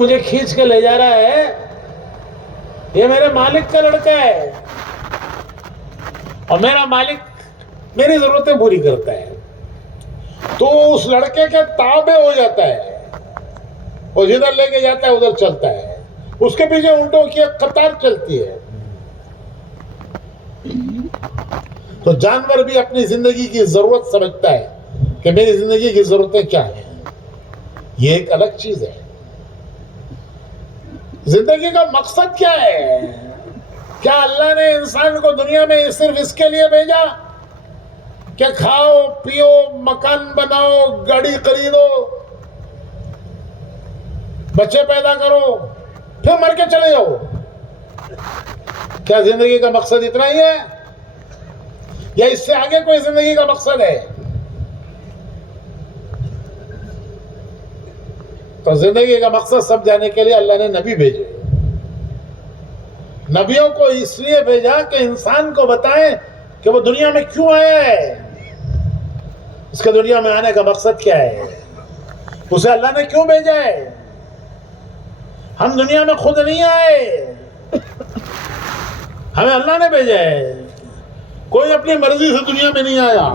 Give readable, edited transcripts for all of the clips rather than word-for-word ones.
مجھے کھینچ کے لے جا رہا ہے، یہ میرے مالک کا لڑکا ہے اور میرا مالک میری ضرورتیں پوری کرتا ہے، تو اس لڑکے کے تابع ہو جاتا ہے، وہ جدھر لے کے جاتا ہے ادھر چلتا ہے، اس کے پیچھے اونٹوں کی ایک قطار چلتی ہے۔ تو جانور بھی اپنی زندگی کی ضرورت سمجھتا ہے کہ میری زندگی کی ضرورتیں کیا ہیں، یہ ایک الگ چیز ہے۔ زندگی کا مقصد کیا ہے؟ کیا اللہ نے انسان کو دنیا میں صرف اس کے لیے بھیجا کہ کھاؤ پیو مکان بناؤ گاڑی خریدو بچے پیدا کرو پھر مر کے چلے جاؤ؟ کیا زندگی کا مقصد اتنا ہی ہے یا اس سے آگے کوئی زندگی کا مقصد ہے؟ تو زندگی کا مقصد سمجھانے کے لیے اللہ نے نبی بھیجے۔ نبیوں کو اس لیے بھیجا کہ انسان کو بتائیں کہ وہ دنیا میں کیوں آیا ہے، اس کے دنیا میں آنے کا مقصد کیا ہے، اسے اللہ نے کیوں بھیجا ہے۔ ہم دنیا میں خود نہیں آئے، ہمیں اللہ نے بھیجا ہے۔ کوئی اپنی مرضی سے دنیا میں نہیں آیا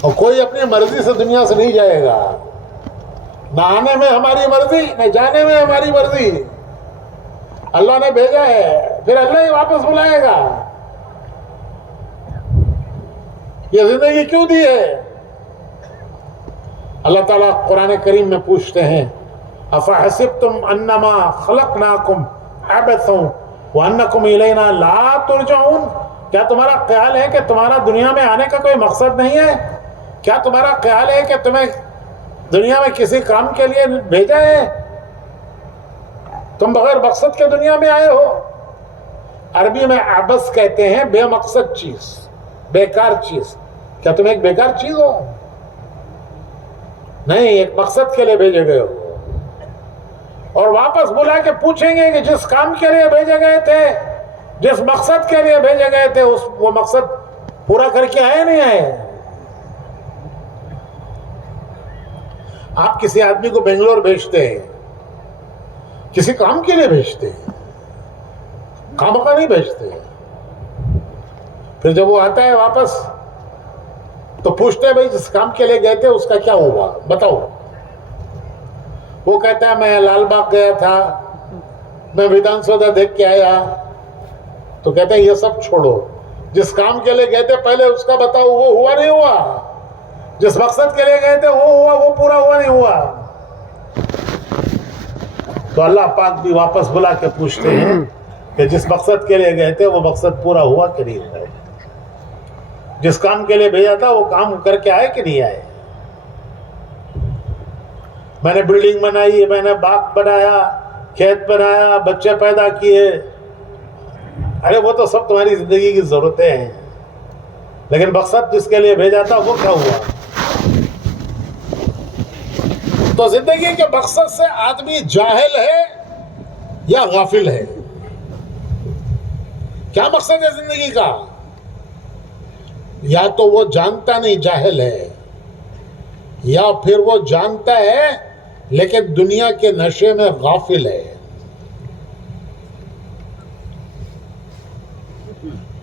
اور کوئی اپنی مرضی سے دنیا سے نہیں جائے گا۔ نہ آنے میں ہماری مرضی نہ جانے میں ہماری مرضی، اللہ نے بھیجا ہے، پھر اللہ ہی واپس بلائے گا۔ یہ زندگی کیوں دی ہے؟ اللہ تعالیٰ قرآن کریم میں پوچھتے ہیں افحسبتم انما خلقناکم عبثا وانکم الینا لا ترجعون، کیا تمہارا خیال ہے کہ تمہارا دنیا میں آنے کا کوئی مقصد نہیں ہے؟ کیا تمہارا خیال ہے کہ تمہیں دنیا میں کسی کام کے لیے بھیجا ہے؟ تم بغیر مقصد کے دنیا میں آئے ہو۔ عربی میں عبث کہتے ہیں بے مقصد چیز، بیکار چیز۔ کیا تم ایک بیکار چیز ہو؟ نہیں، ایک مقصد کے لیے بھیجے گئے ہو، اور واپس بلا کے پوچھیں گے کہ جس کام کے لیے بھیجے گئے تھے، جس مقصد کے لیے بھیجے گئے تھے، وہ مقصد پورا کر کے آئے نہیں آئے؟ آپ کسی آدمی کو بنگلور بھیجتے ہیں، کسی کام کے لیے بھیجتے ہیں، کام کا نہیں بھیجتے۔ پھر جب وہ آتا ہے واپس تو پوچھتے ہیں بھائی جس کام کے لیے گئے تھے اس کا کیا ہوا بتاؤ۔ وہ کہتا ہے میں لال باغ گیا تھا، میں ویدھان سودا دیکھ کے آیا۔ تو کہتے ہیں یہ سب چھوڑو، جس کام کے لیے گئے تھے پہلے اس کا بتاؤ، وہ ہوا نہیں ہوا؟ جس مقصد کے لیے گئے تھے وہ ہوا، وہ پورا ہوا نہیں ہوا؟ تو اللہ پاک بھی واپس بلا کے پوچھتے ہیں کہ جس مقصد کے لیے گئے تھے وہ مقصد پورا ہوا کہ نہیں ہوا؟ جس کام کے لیے بھیجا تھا وہ کام کر کے آئے کہ نہیں آئے؟ میں نے بلڈنگ بنائی، میں نے باغ بنایا، کھیت بنایا، بچے پیدا کیے، ارے وہ تو سب تمہاری زندگی کی ضرورتیں ہیں، لیکن مقصد جس کے لیے بھیجا تھا وہ کیا ہوا؟ تو زندگی کے مقصد سے آدمی جاہل ہے یا غافل ہے؟ کیا مقصد ہے زندگی کا؟ یا تو وہ جانتا نہیں جاہل ہے، یا پھر وہ جانتا ہے لیکن دنیا کے نشے میں غافل ہے۔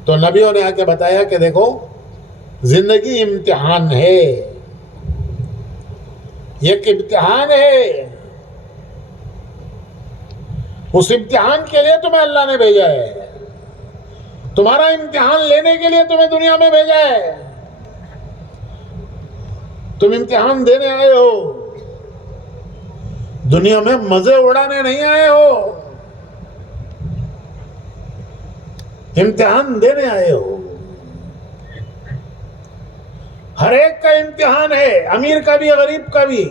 تو نبیوں نے آ کے بتایا کہ دیکھو زندگی امتحان ہے، ایک امتحان ہے، اس امتحان کے لیے تمہیں اللہ نے بھیجا ہے، تمہارا امتحان لینے کے لیے تمہیں دنیا میں بھیجا ہے۔ تم امتحان دینے آئے ہو، دنیا میں مزے اڑانے نہیں آئے ہو، امتحان دینے آئے ہو۔ ہر ایک کا امتحان ہے، امیر کا بھی غریب کا بھی،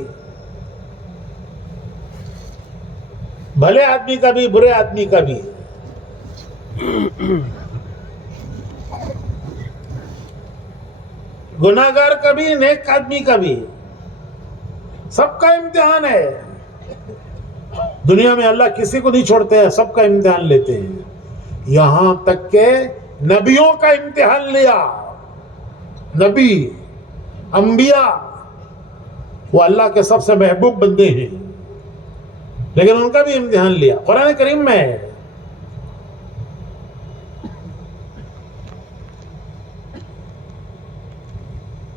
بھلے آدمی کا بھی برے آدمی کا بھی۔ گناہگار کا بھی نیک آدمی کا بھی، سب کا امتحان ہے۔ دنیا میں اللہ کسی کو نہیں چھوڑتے ہیں، سب کا امتحان لیتے ہیں، یہاں تک کہ نبیوں کا امتحان لیا۔ نبی، انبیاء، وہ اللہ کے سب سے محبوب بندے ہیں، لیکن ان کا بھی امتحان لیا. قرآن کریم میں ہے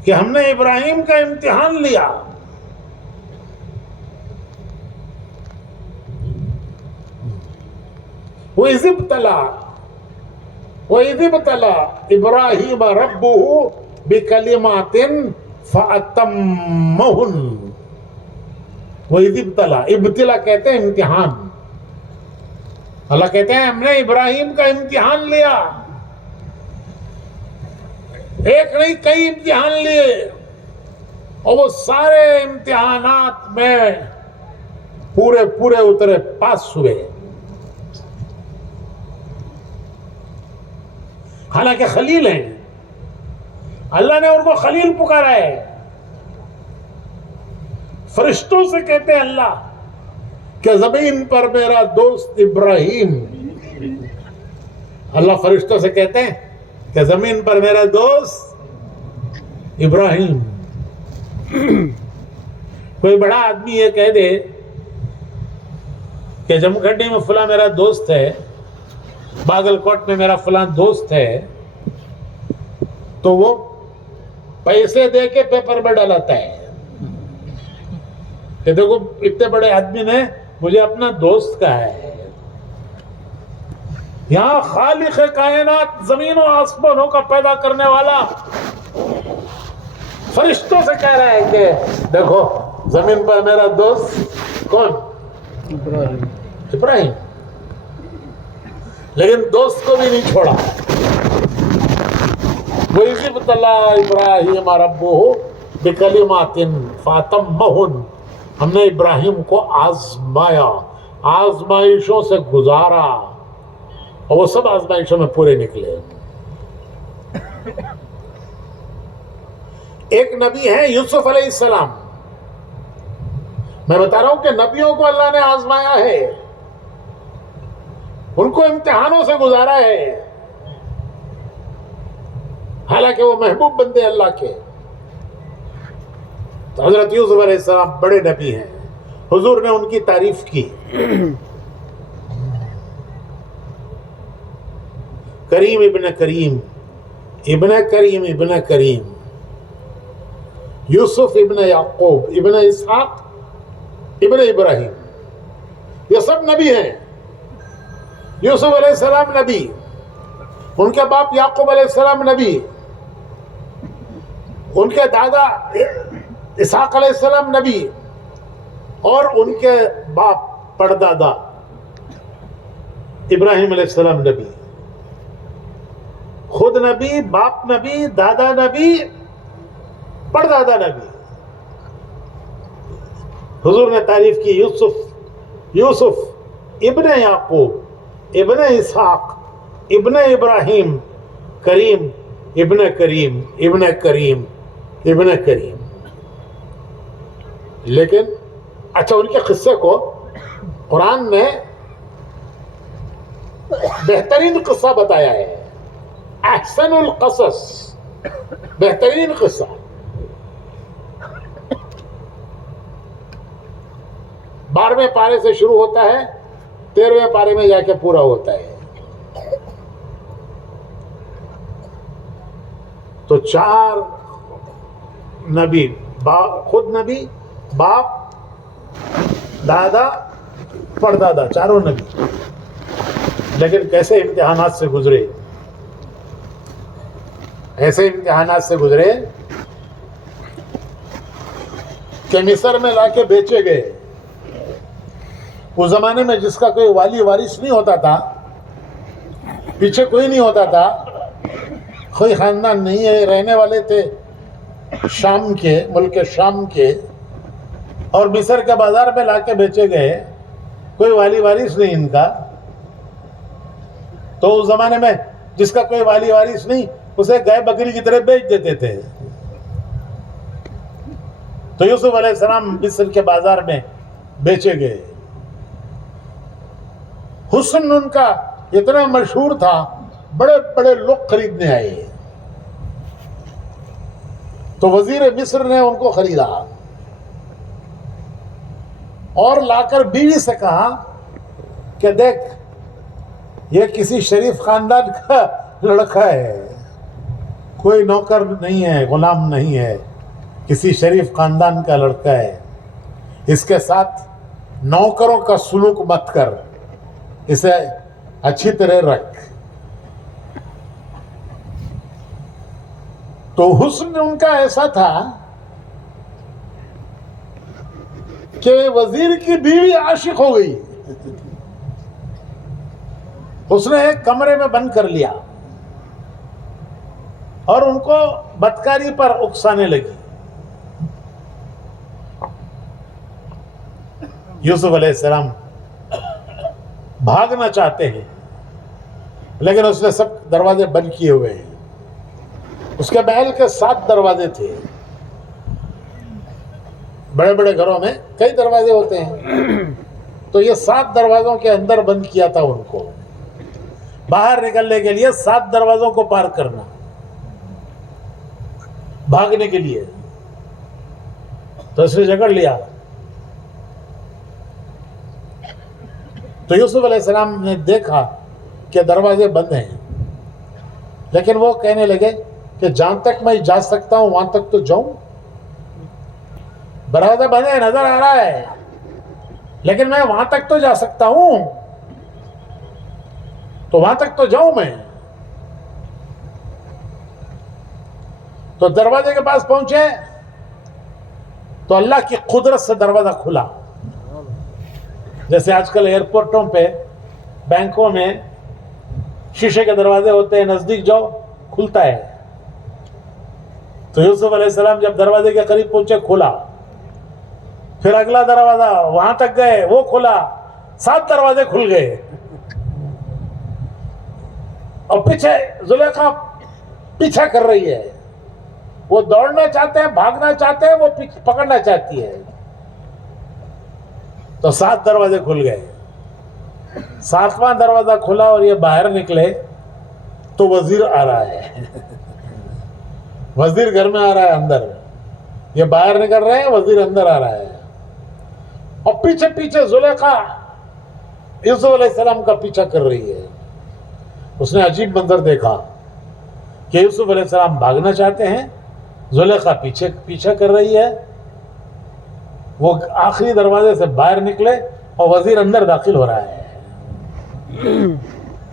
کہ ہم نے ابراہیم کا امتحان لیا. وَإِذِ ابْتَلَىٰ إِبْرَاهِيمَ رَبُّهُ بِكَلِمَاتٍ فَأَتَمَّهُنَّ. وَإِذِ ابْتَلَىٰ، ابتلا کہتے ہیں امتحان. اللہ کہتے ہیں ہم نے ابراہیم کا امتحان لیا. ایک نہیں کئی امتحان لیے، اور وہ سارے امتحانات میں پورے اترے، پاس ہوئے. حالانکہ خلیل ہیں، اللہ نے ان کو خلیل پکارا ہے. فرشتوں سے کہتے ہیں اللہ کہ زمین پر میرا دوست ابراہیم. اللہ فرشتوں سے کہتے ہیں کہ زمین پر میرا دوست ابراہیم. کوئی بڑا آدمی یہ کہہ دے کہ جموں کھنڈی میں فلاں میرا دوست ہے، باگل کوٹ میں میرا فلاں دوست ہے، تو وہ پیسے دے کے پیپر میں ڈالاتا ہے کہ دیکھو اتنے بڑے آدمی نے مجھے اپنا دوست کہا ہے. یہاں خالق کائنات، زمین و آسمانوں کا پیدا کرنے والا فرشتوں سے کہہ رہا ہے کہ دیکھو زمین پر میرا دوست کون؟ ابراہیم. لیکن دوست کو بھی نہیں چھوڑا. وَإِذِ ابْتَلَىٰ إِبْرَاهِيمَ رَبُّهُ بِكَلِمَاتٍ فَأَتَمَّهُنَّ. ہم نے ابراہیم کو آزمایا، آزمائشوں سے گزارا، اور وہ سب آزمائشوں میں پورے نکلے. ایک نبی ہے یوسف علیہ السلام. میں بتا رہا ہوں کہ نبیوں کو اللہ نے آزمایا ہے، ان کو امتحانوں سے گزارا ہے، حالانکہ وہ محبوب بندے اللہ کے. تو حضرت یوسف علیہ السلام بڑے نبی ہیں. حضور نے ان کی تعریف کی. کریم ابن کریم، ابن کریم ابن کریم، یوسف ابن یعقوب ابن اسحاق ابن ابراہیم، یہ سب نبی ہیں. یوسف علیہ السلام نبی، ان کے باپ یعقوب علیہ السلام نبی، ان کے دادا اسحاق علیہ السلام نبی، اور ان کے باپ پردادا ابراہیم علیہ السلام نبی. خود نبی، باپ نبی، دادا نبی، پردادا نبی. حضور نے تعریف کی یوسف ابن یعقوب ابن اسحاق ابن ابراہیم، کریم ابن کریم ابن کریم ابن کریم. لیکن اچھا ان کے قصے کو قرآن نے بہترین قصہ بتایا ہے. احسن القصص، بہترین قصہ. 12ویں پارے سے شروع ہوتا ہے، 13ویں پارے میں جا کے پورا ہوتا ہے. تو 4 نبی، خود نبی، باپ، دادا، پردادا، چاروں نبی. لیکن کیسے امتحانات سے گزرے، ایسے امتحانات سے گزرے کہ مصر میں لا کے بیچے گئے. اس زمانے میں جس کا کوئی والی وارث نہیں ہوتا تھا، پیچھے کوئی نہیں ہوتا تھا، کوئی خاندان نہیں ہے، رہنے والے تھے شام کے، ملک شام کے، اور مصر کے بازار میں لا کے بیچے گئے. کوئی والی وارث نہیں ان کا. تو اس زمانے میں جس کا کوئی والی وارث نہیں، اسے گائے بکری کی طرح بیچ دیتے تھے. تو یوسف علیہ السلام مصر کے بازار میں بیچے گئے. حسن ان کا اتنا مشہور تھا، بڑے بڑے لوگ خریدنے آئے. تو وزیر مصر نے ان کو خریدا. اور لا کر بیوی سے کہا کہ دیکھ یہ کسی شریف خاندان کا لڑکا ہے, کوئی نوکر نہیں ہے, غلام نہیں ہے, کسی شریف خاندان کا لڑکا ہے, اس کے ساتھ نوکروں کا سلوک مت کر, اسے اچھی طرح رکھ. تو حسن ان کا ایسا تھا کہ وزیر کی بیوی عاشق ہو گئی. اس نے ایک کمرے میں بند کر لیا اور ان کو بدکاری پر اکسانے لگی. یوسف علیہ السلام بھاگنا چاہتے ہیں لیکن اس نے سب دروازے بند کیے ہوئے ہیں. اس کے محل کے 7 دروازے تھے. بڑے بڑے گھروں میں کئی دروازے ہوتے ہیں, تو یہ 7 دروازوں کے اندر بند کیا تھا ان کو. باہر نکلنے کے لیے 7 دروازوں کو پار کرنا, بھاگنے کے لیے. تو اس نے جکڑ لیا. تو یوسف علیہ السلام نے دیکھا کہ دروازے بند ہیں, لیکن وہ کہنے لگے کہ جہاں تک میں جا سکتا ہوں وہاں تک تو جاؤں. دروازہ بند ہے, نظر آ رہا ہے, لیکن میں وہاں تک تو جا سکتا ہوں, تو وہاں تک تو جاؤں میں. تو دروازے کے پاس پہنچے تو اللہ کی قدرت سے دروازہ کھلا. جیسے آج کل ایئرپورٹوں پہ, بینکوں میں شیشے کے دروازے ہوتے ہیں, نزدیک جاؤ کھلتا ہے. تو یوسف علیہ السلام جب دروازے کے قریب پہنچے کھلا, پھر اگلا دروازہ وہاں تک گئے وہ کھلا, 7 دروازے کھل گئے. اور پیچھے زلیخا پیچھا کر رہی ہے. وہ دوڑنا چاہتے ہیں, بھاگنا چاہتے ہیں, وہ پکڑنا چاہتی ہے. تو 7 دروازے کھل گئے. 7واں دروازہ کھلا اور یہ باہر نکلے تو وزیر آ رہا ہے. وزیر گھر میں آ رہا ہے اندر, یہ باہر نکل رہے ہیں, وزیر اندر آ رہا ہے. اور پیچھے پیچھے زلیخا یوسف علیہ السلام کا پیچھا کر رہی ہے. اس نے عجیب منظر دیکھا کہ یوسف علیہ السلام بھاگنا چاہتے ہیں, زلیخا پیچھا کر رہی ہے. وہ آخری دروازے سے باہر نکلے اور وزیر اندر داخل ہو رہا ہے.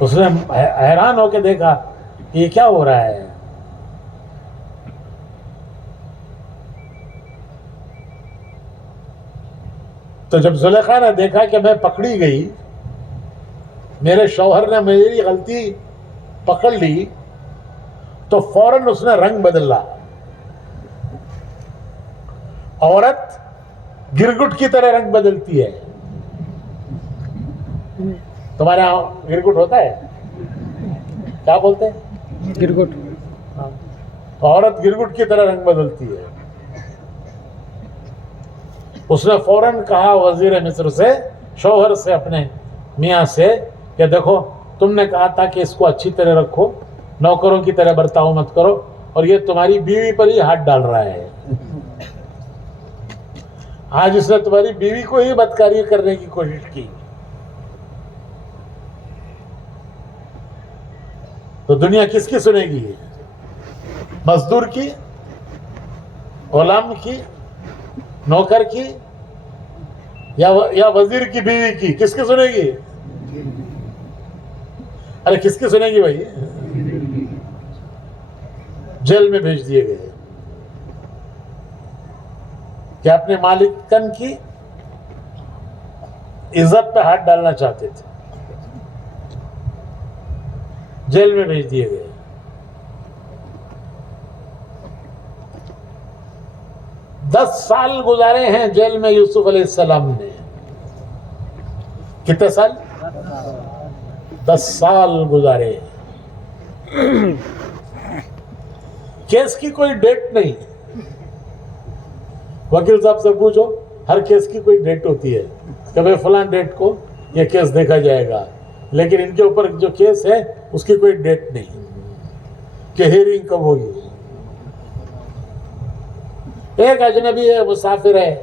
اس نے حیران ہو کے دیکھا کہ یہ کیا ہو رہا ہے. تو جب زلیخا نے دیکھا کہ میں پکڑی گئی, میرے شوہر نے میری غلطی پکڑ لی, تو فوراً اس نے رنگ بدلا. عورت گرگٹ کی طرح رنگ بدلتی ہے. تمہارے یہاں گرگٹ ہوتا ہے, کیا بولتے ہیں؟ گرگٹ. تو عورت گرگٹ کی طرح رنگ بدلتی ہے. اس نے فوراً کہا وزیر مصر سے, شوہر سے, اپنے میاں سے, کہ دیکھو تم نے کہا تھا کہ اس کو اچھی طرح رکھو, نوکروں کی طرح برتاؤ مت کرو, اور یہ تمہاری بیوی پر ہی ہاتھ ڈال رہا ہے. آج اس نے تمہاری بیوی کو ہی بدکاری کرنے کی کوشش کی. تو دنیا کس کی سنے گی؟ مزدور کی, غلام کی, نوکر کی, یا وزیر کی بیوی کی؟ کس کی سنے گی؟ ارے کس کی سنے گی بھائی؟ جیل میں بھیج دیے گئے کہ اپنے مالکن کی عزت پہ ہاتھ ڈالنا چاہتے تھے, جیل میں بھیج دیے گئے. دس سال گزارے ہیں جیل میں یوسف علیہ السلام نے. کتنے سال؟ 10 سال گزارے. کیس کی کوئی ڈیٹ نہیں. وکیل صاحب سے پوچھو, ہر کیس کی کوئی ڈیٹ ہوتی ہے کہ بھائی فلاں ڈیٹ کو یہ کیس دیکھا جائے گا, لیکن ان کے اوپر جو کیس ہے اس کی کوئی ڈیٹ نہیں کہ ہیئرنگ کب ہوگی. ایک اجنبی ہے, مسافر ہے,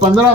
15